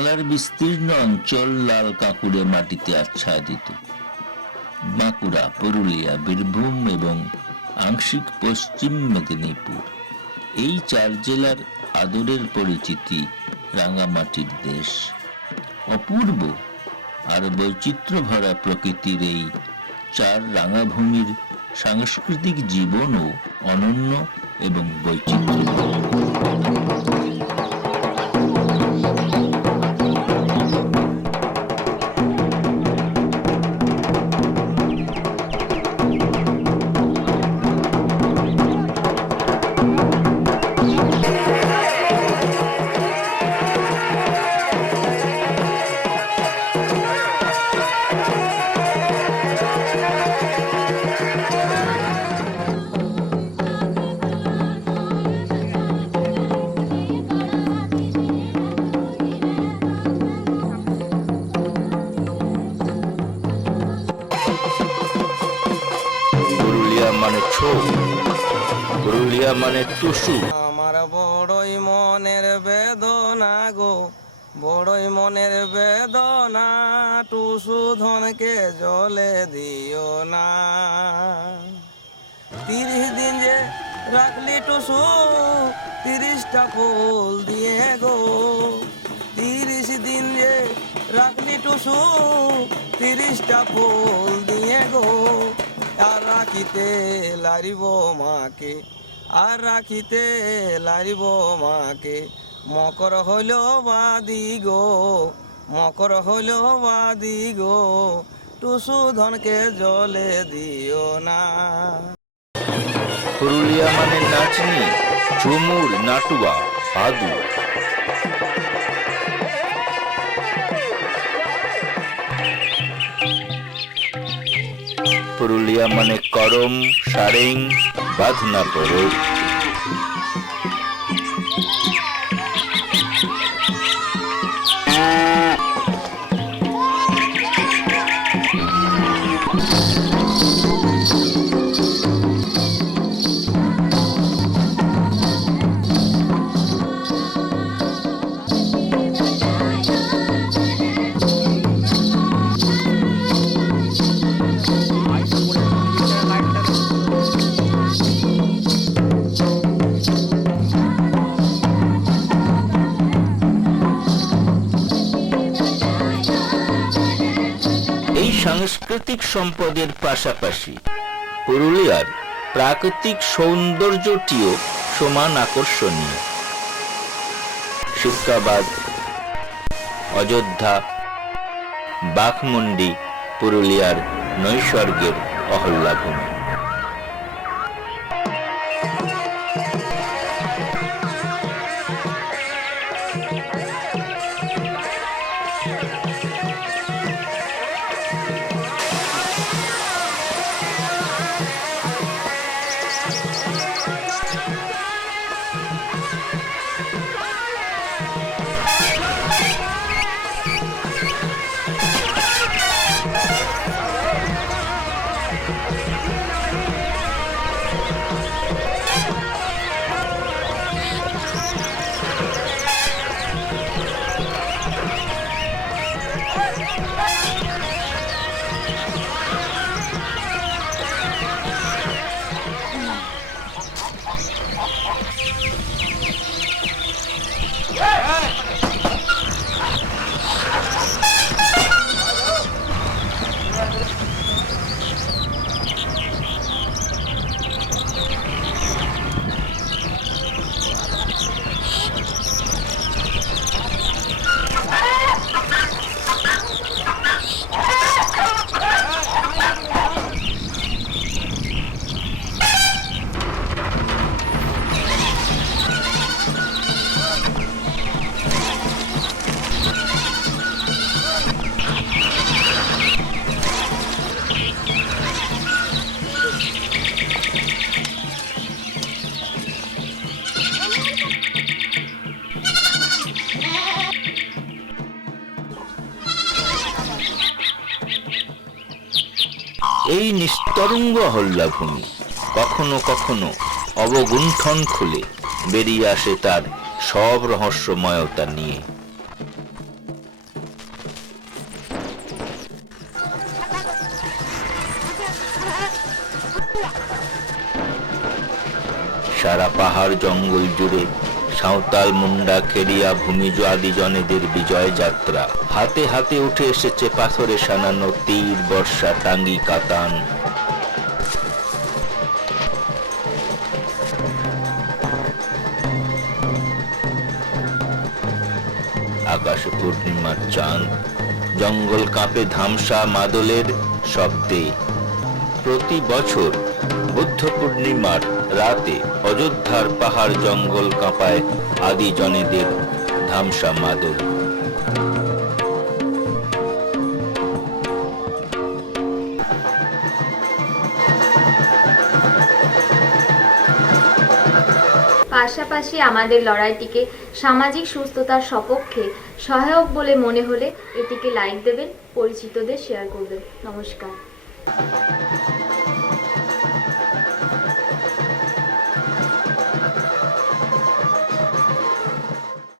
বাংলার বিস্তীর্ণ অঞ্চল লাল কাঁকুড়ে মাটিতে আচ্ছাদিত। বাঁকুড়া, পুরুলিয়া, বীরভূম এবং আংশিক পশ্চিম মেদিনীপুর, এই 4 জেলার আদরের পরিচিতি রাঙামাটির দেশ। অপূর্ব আর বৈচিত্র্য ভরা প্রকৃতির এই 4 রাঙাভূমির সাংস্কৃতিক জীবনও অনন্য এবং বৈচিত্র্যময়। মানে ছৌ, পুরুলিয়া মানে টুসু। আমার বড়ই মনের বেদনা গো, বড়ই মনের বেদনা, টুসু ধনকে জলে দিও না। 30 দিন যে রাখলি টুসু 30টা ফুল দিয়ে গো, 30 দিন যে রাখলি টুসু 30টা ফুল দিয়ে গো। আর রাখিতে লারিব মাকে, আর রাখিতে লারিব মাকে, মকর হইল বাদি গো, মকর হইল বাদি গো, টুসু ধনকে জলে দিও না। পুরুলিয়া মানে নাচনি, ঝুমুর, নাটুয়া, ভাদু। পুরুলিয়া মানে করম, সারেং, বাঁধনা পরব। সাংস্কৃতিক সম্পদের পাশাপাশি পুরুলিয়ার প্রাকৃতিক সৌন্দর্যটিও সমান আকর্ষণীয়। সিক্কাবাদ, অযোধ্যা, বাঘমুন্ডি পুরুলিয়ার নৈসর্গের অহল্লাভূমি। এই নিস্তরঙ্গ হল্লাভূমি কখনো কখনো অবগুণ্ঠন খুলে বেরিয়ে আসে তার সব রহস্যময়তা নিয়ে। সারা পাহাড় জঙ্গল জুড়ে সাঁওতাল, মুন্ডা, খেরিয়া, ভূমিজ আদি জনেদের বিজয় যাত্রা। হাতে হাতে উঠে এসেছে পাথরে সানানো তীর, বর্ষা, টাঙ্গি, কাতান। আকাশে পূর্ণিমার চাঁদ, জঙ্গল কাঁপে ধামসা মাদলের শব্দে। প্রতি বছর বুদ্ধ পূর্ণিমার রাতে অযোধ্যার পাহাড় জঙ্গল কাঁপায় আদি জনেদের ধামসা মাদল। পাশাপাশি আমাদের লড়াইটিকে সামাজিক সুস্থতার সপক্ষে সহায়ক বলে মনে হলে এটিকে লাইক দেবেন, পরিচিতদের শেয়ার করবেন। নমস্কার।